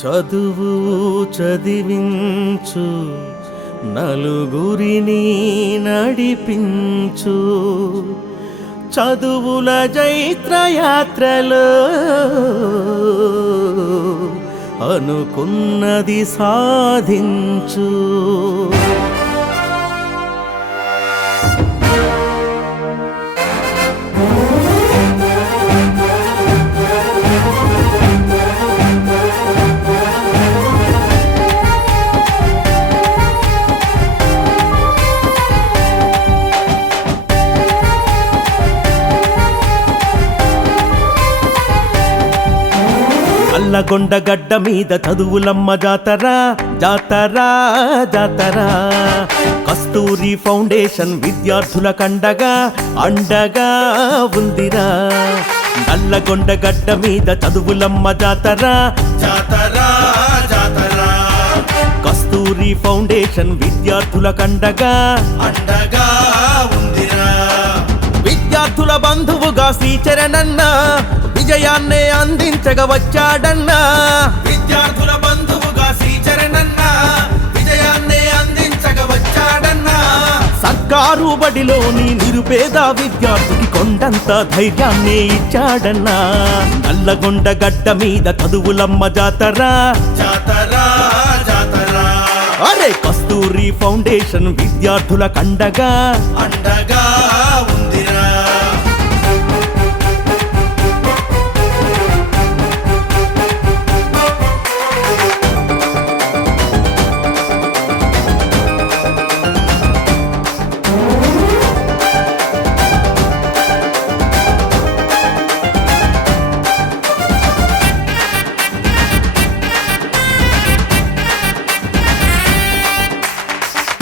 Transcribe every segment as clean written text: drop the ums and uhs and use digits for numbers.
చదువు చదివించు నలుగురిని నడిపించు చదువుల జైత్రయాత్రలో అనుకున్నది సాధించు. నల్లగొండ గడ్డ మీద చదువులమ్మ జాతర జాతర జాతర. కస్తూరి ఫౌండేషన్ విద్యార్థుల కండగా అండగా ఉందిరా. నల్లగొండ గడ్డ మీద చదువులమ్మ జాతర జాతర జాతర. కస్తూరి ఫౌండేషన్ విద్యార్థుల కండగా అండగా ఉందిరా. విద్యార్థుల బంధువుగా శ్రీచరణన్న విజయాన్నే అందించగా వచ్చాడన్నా. విద్యార్థుల బంధువుగా శ్రీచరణన్న విజయాన్నే అందించగా వచ్చాడన్నా. సర్కారు బడిలోని నిరుపేద విద్యార్థికి కొండంత ధైర్యాన్ని ఇచ్చాడన్నా. నల్లగొండ గడ్డ మీద చదువులమ్మ జాతర జాతర జాతర. అరే కస్తూరి ఫౌండేషన్ విద్యార్థుల కండగా అండగా ఉందిరా.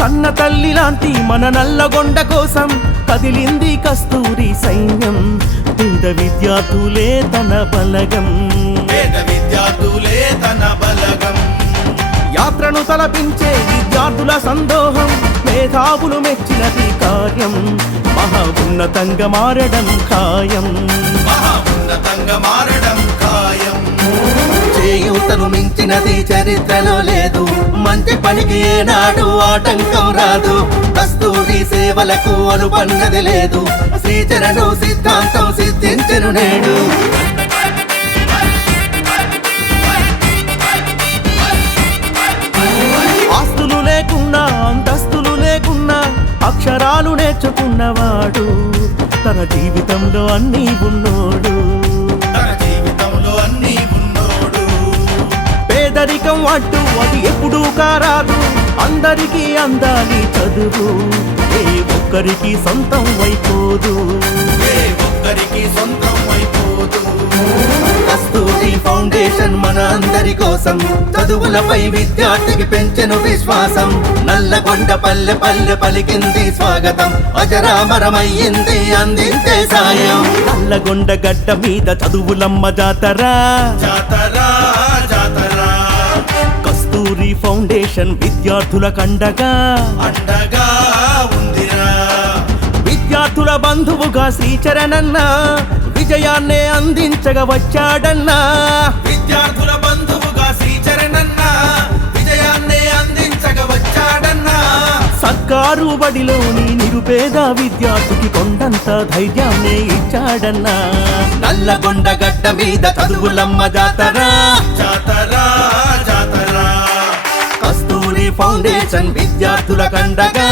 కన్న తల్లి లాంటి మన నల్లగొండ కోసం కదిలింది కస్తూరి సైన్యం. పేద విద్యార్థులే తన బలగం, పేద విద్యార్థులే తన బలగం. యాత్రను తలపించే విద్యార్థుల సందోహం, మేధావులు మెచ్చినది కార్యం. మహా ఉన్నతంగా మారడం ఖాయం, మహా ఉన్నతంగా మారడం ఖాయం. చేయూతను మించినది చరిత్రలో లేదు, మంచి పనికి ఏనాడు ఆటంకం రాదు. కస్తూరి సేవలకు అనుపన్నది లేదు, శ్రీచరణు సిద్ధాంతం సిద్ధించెను నేడు. ఆస్తులు లేకున్నా అంతస్తులు లేకున్నా అక్షరాలు నేర్చుకున్నవాడు తన జీవితంలో అన్నీ ఉన్నోడు. పేదరికం అడ్డు అది ఎప్పుడూ కారాదు, అందరికీ అందాలి చదువు, ఏ ఒక్కరికి సొంతం అయిపోదు, ఏ ఒక్కరికి సొంతం అయిపోదు. కస్తూరి ఫౌండేషన్ మన అందరి కోసం చదువులపై విద్యార్థికి పెంచెను విశ్వాసం. నల్లగొండ పల్లె పల్లె పలికింది స్వాగతం, అజరామరమయ్యింది అందించే సాయం. నల్లగొండ గడ్డ మీద చదువులమ్మ జాతర జాతర జాతర. కస్తూరి ఫౌండేషన్ విద్యార్థుల కండగా అండగా ఉందిరా. విద్యార్థుల బంధువుగా శ్రీచరణన్న విజయాన్నే అందించగా వచ్చాడన్నా. విద్యార్థుల బంధువుగా శ్రీచరణన్న విజయాన్నే అందించగా వచ్చాడన్నా. సర్కారు బడిలోని నిరుపేద విద్యార్థికి కొండంత ధైర్యాన్ని ఇచ్చాడన్నా. నల్లగొండ గడ్డ మీద చదువులమ్మ జాతర జాతర జాతర. కస్తూరి ఫౌండేషన్ విద్యార్థుల కండగా